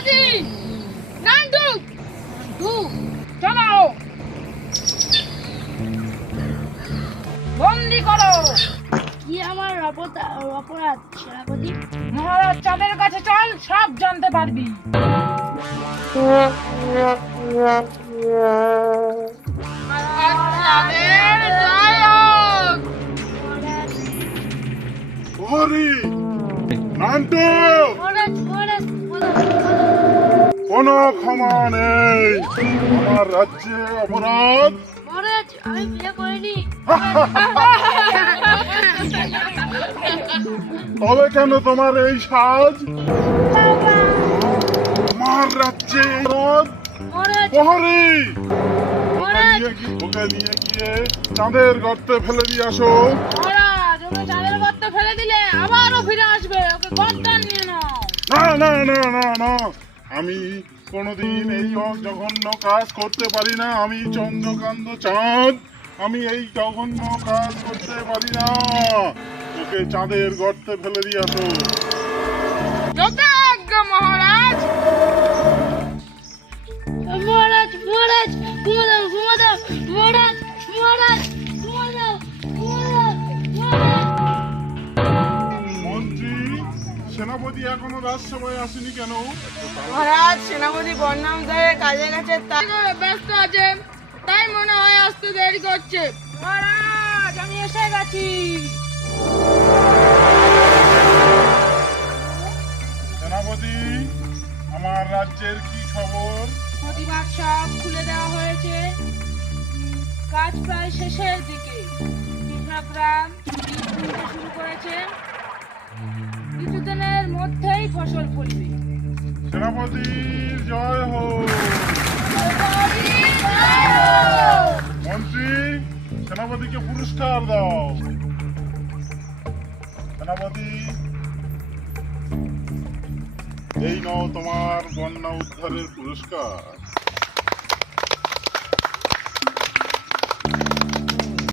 সেনাপতি নান্টু দু। চলো বন্দি করো। কি আমার অপরাধ সেনাপতি? মহারাজ চাঁদের কাছে চল সব জানতে পারবি। হরি নান্টু কোনো ক্ষমা নেই। আমার রাজ্যে অপরাধ। মহারাজ আমি বিয়ে করিনি। তবে কেন তোমার এই সাজ? আমার রাজ্যে প্রহরী! ওকে নিয়ে গিয়ে- চাঁদের গর্তে ফেলে দিয়ে আসো? চাঁদের গর্তে ফেলে দিলে আবারও ফিরে আসবে। ওকে গর্দান নিয়ে নাও। না না না না না। আমি কোনোদিন এই জঘন্য কাজ করতে পারি না। আমি চন্দ্রকান্ত চাঁদ। আমি এই জঘন্য কাজ করতে পারি না। ওকে চাঁদের গর্তে ফেলে দিয়ে আসো। মহারাজ! সেনাপতি এখনও রাজসভায় আসেনি কেন? মহারাজ সেনাপতি বন্যাম ধরে কাজে গেছে ব্যস্ত আছে তাই মনে হয় আসতে দেরি করছে। মহারাজ আমি এসে গেছি। সেনাপতি আমার রাজ্যের কি খবর? প্রতিবাদ সব খুলে দেওয়া হয়েছে। কাজ প্রায় শেষের দিকে। কৃষকরা শুরু করেছে। সেনাপতির জয় হোক পুরস্কার দাও। সেনাপতি এই নাও তোমার বন্যা উদ্ধারের পুরস্কার।